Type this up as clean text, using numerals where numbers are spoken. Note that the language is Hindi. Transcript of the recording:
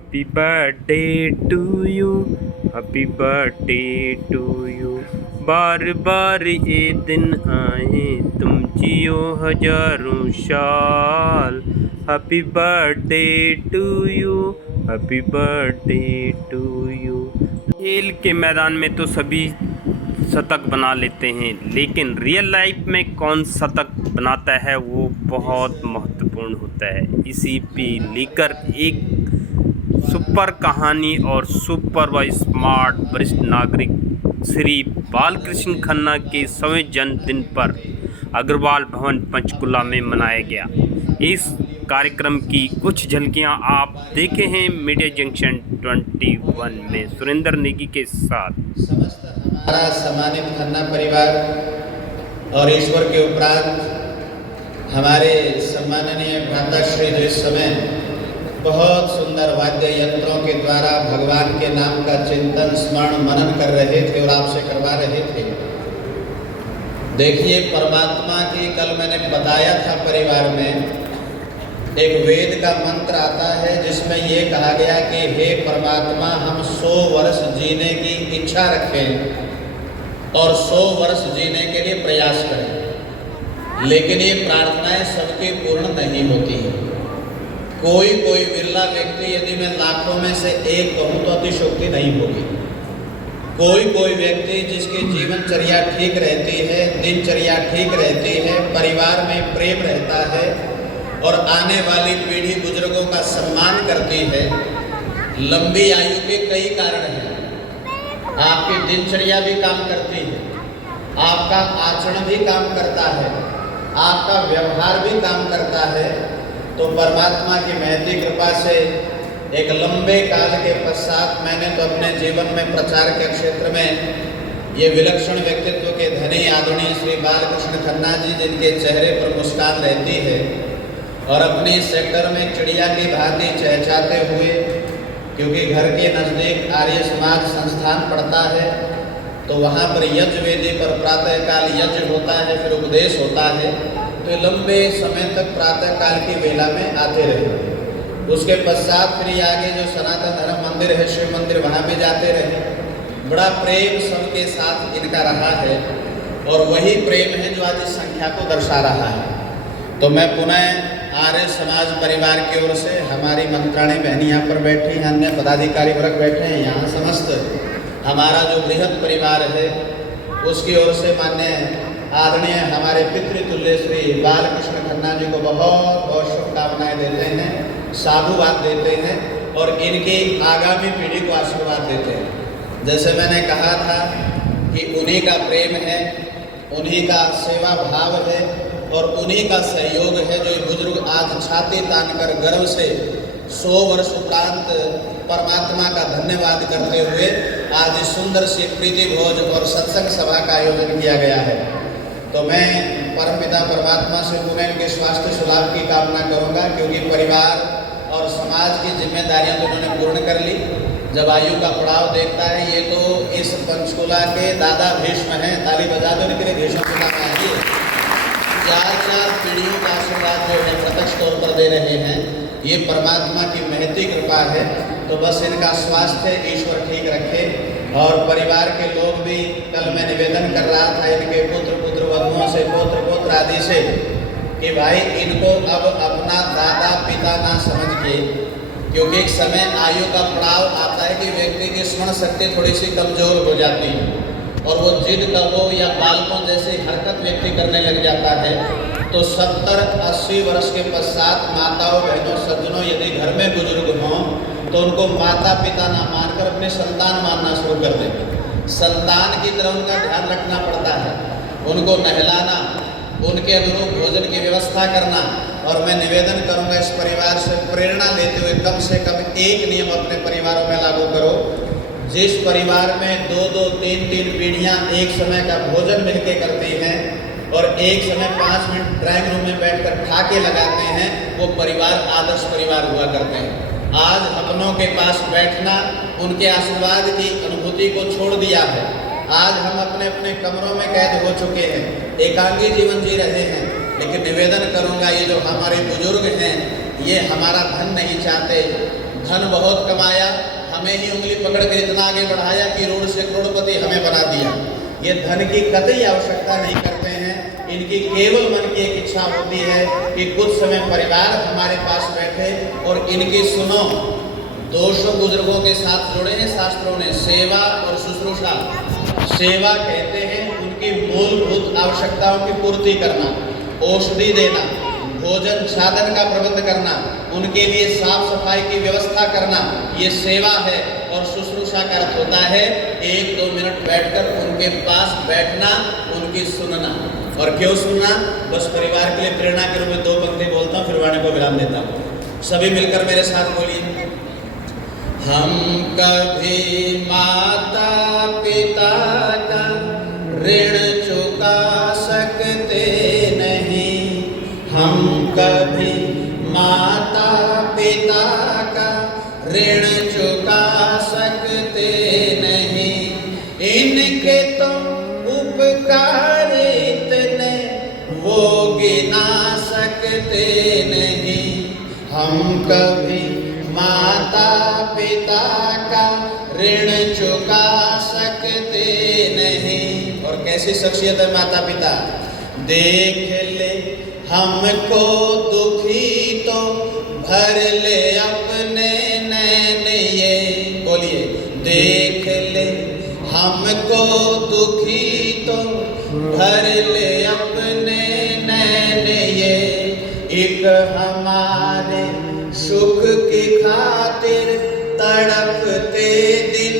Happy birthday to you, happy birthday to you. बार बार ये दिन आए, तुम जियो हजारों साल। Happy birthday to you, happy birthday to you. खेल के मैदान में तो सभी शतक बना लेते हैं, लेकिन रियल लाइफ में कौन शतक बनाता है वो बहुत महत्वपूर्ण होता है। इसी पे लेकर एक सुपर कहानी और सुपर व स्मार्ट वरिष्ठ नागरिक श्री बालकृष्ण खन्ना के 100वें जन्मदिन पर अग्रवाल भवन पंचकुला में मनाया गया। इस कार्यक्रम की कुछ झलकियां आप देखे हैं मीडिया जंक्शन 21 में सुरेंद्र नेगी के साथ। समस्त हमारा सम्मानित खन्ना परिवार और ईश्वर के उपरांत हमारे सम्माननीय भ्राता श्री जो इस समय बहुत सुंदर वाद्य यंत्रों के द्वारा भगवान के नाम का चिंतन स्मरण मनन कर रहे थे और आपसे करवा रहे थे। देखिए, परमात्मा की कल मैंने बताया था परिवार में एक वेद का मंत्र आता है जिसमें ये कहा गया कि हे परमात्मा, हम 100 वर्ष जीने की इच्छा रखें और 100 वर्ष जीने के लिए प्रयास करें, लेकिन ये प्रार्थनाएं सबकी पूर्ण नहीं होती हैं। कोई विरला व्यक्ति, यदि मैं लाखों में से एक कहूँ तो अतिशयोक्ति नहीं होगी। कोई व्यक्ति जिसकी जीवनचर्या ठीक रहती है, दिनचर्या ठीक रहती है, परिवार में प्रेम रहता है और आने वाली पीढ़ी बुजुर्गों का सम्मान करती है। लंबी आयु के कई कारण हैं। आपकी दिनचर्या भी काम करती है, आपका आचरण भी काम करता है, आपका व्यवहार भी काम करता है। तो परमात्मा की महती कृपा से एक लंबे काल के पश्चात मैंने तो अपने जीवन में प्रचार के क्षेत्र में ये विलक्षण व्यक्तित्व के धनी आदरणीय श्री बालकृष्ण खन्ना जी, जिनके चेहरे पर मुस्कान रहती है और अपने सेक्टर में चिड़िया की भांति चहचहाते हुए, क्योंकि घर के नज़दीक आर्य समाज संस्थान पड़ता है तो वहाँ पर यज्ञ वेदी पर प्रातःकाल यज्ञ होता है, फिर उपदेश होता है। तो लंबे समय तक प्रातःकाल की वेला में आते रहे। उसके पश्चात फिर आगे जो सनातन धर्म मंदिर है, शिव मंदिर, वहाँ भी जाते रहे। बड़ा प्रेम सबके साथ इनका रहा है और वही प्रेम है जो आज इस संख्या को दर्शा रहा है। तो मैं पुनः आर्य समाज परिवार की ओर से, हमारी मंत्राणी बहनी यहाँ पर बैठी हैं, अन्य पदाधिकारी वर्ग बैठे हैं यहाँ, समस्त हमारा जो बृहद परिवार है उसकी ओर से मान्य आदरणीय हमारे पितृतुल्य श्री बालकृष्ण खन्ना जी को बहुत बहुत शुभकामनाएं देते हैं, साधुवाद देते हैं और इनकी आगामी पीढ़ी को आशीर्वाद देते हैं। जैसे मैंने कहा था कि उन्हीं का प्रेम है, उन्हीं का सेवा भाव है और उन्हीं का सहयोग है जो ये बुजुर्ग आज छाती तान कर गर्व से 100 वर्ष उपरांत परमात्मा का धन्यवाद करते हुए आज सुंदर सी प्रीति भोज और सत्संग सभा का आयोजन किया गया है। तो मैं परमपिता परमात्मा से पुनः इनके स्वास्थ्य सुलाभ की कामना करूंगा, क्योंकि परिवार और समाज की जिम्मेदारियां तो उन्होंने पूर्ण कर ली। जब आयु का पड़ाव देखता है, ये तो इस पंचकुला के दादा भीष्म हैं, ताली बजा दो इनके लिए, भीष्म पिता में आइए। 4 पीढ़ियों का आशीर्वाद जो है प्रत्यक्ष तौर पर दे रहे हैं, ये परमात्मा की महती कृपा है। तो बस इनका स्वास्थ्य ईश्वर ठीक रखे और परिवार के लोग भी, कल मैं निवेदन कर रहा था इनके पुत्र वधुओं से, पौत्र आदि से, कि भाई इनको अब अपना दादा पिता ना समझ के, क्योंकि एक समय आयु का पड़ाव आता है कि व्यक्ति की स्मरण शक्ति थोड़ी सी कमजोर हो जाती है और वो जिद कहो या बालकों जैसी हरकत व्यक्ति करने लग जाता है। तो 70-80 वर्ष के पश्चात माताओं, बहनों, सज्जनों, यदि घर में बुजुर्ग हों तो उनको माता पिता ना मानकर अपने संतान मानना शुरू कर दें। संतान की तरह उनका ध्यान रखना पड़ता है, उनको नहलाना, उनके अनुरूप भोजन की व्यवस्था करना। और मैं निवेदन करूंगा इस परिवार से प्रेरणा लेते हुए कम से कम एक नियम अपने परिवारों में लागू करो। जिस परिवार में 2-2, 3-3 पीढ़ियां एक समय का भोजन मिलके करती हैं और एक समय 5 मिनट ड्राइंग रूम में बैठकर ठाके लगाते हैं, वो परिवार आदर्श परिवार हुआ करते हैं। आज अपनों के पास बैठना, उनके आशीर्वाद की अनुभूति को छोड़ दिया है। आज हम अपने अपने कमरों में कैद हो चुके हैं, एकांगी जीवन जी रहे हैं। लेकिन निवेदन करूंगा, ये जो हमारे बुजुर्ग हैं ये हमारा धन नहीं चाहते, धन बहुत कमाया, हमें ही उंगली पकड़ कर इतना आगे बढ़ाया कि रोड से करोड़पति हमें बना दिया। ये धन की कतई आवश्यकता नहीं करते हैं, इनकी केवल मन की एक इच्छा होती है कि कुछ समय परिवार हमारे पास बैठे और इनकी सुनो। 200 बुजुर्गों के साथ जुड़े हैं शास्त्रों ने, सेवा और शुश्रूषा। सेवा कहते हैं उनकी मूलभूत आवश्यकताओं की पूर्ति करना, औषधि देना, भोजन साधन का प्रबंध करना, उनके लिए साफ सफाई की व्यवस्था करना, ये सेवा है। और शुश्रूषा का अर्थ होता है 1-2 मिनट बैठकर उनके पास बैठना, उनकी सुनना। और क्यों सुनना? बस परिवार के लिए प्रेरणा के रूप में 2 पंक्ति बोलता हूँ, फिर वाणी को विराम देता हूँ। सभी मिलकर मेरे साथ बोलिए। हम कभी माता पिता का ऋण चुका सकते नहीं, हम कभी माता पिता का ऋण चुका सकते नहीं, इनके तो उपकार इतने वो गिना सकते नहीं, हम कभी माता पिता का ऋण चुका सकते नहीं। और कैसी शख्सियत है माता पिता? देख ले हमको दुखी तो भर ले अपने नैन, ये बोलिए। देख ले हमको दुखी तो भर ले अपने नैन, ये एक हमारे सुख की खातिर तड़पते दिन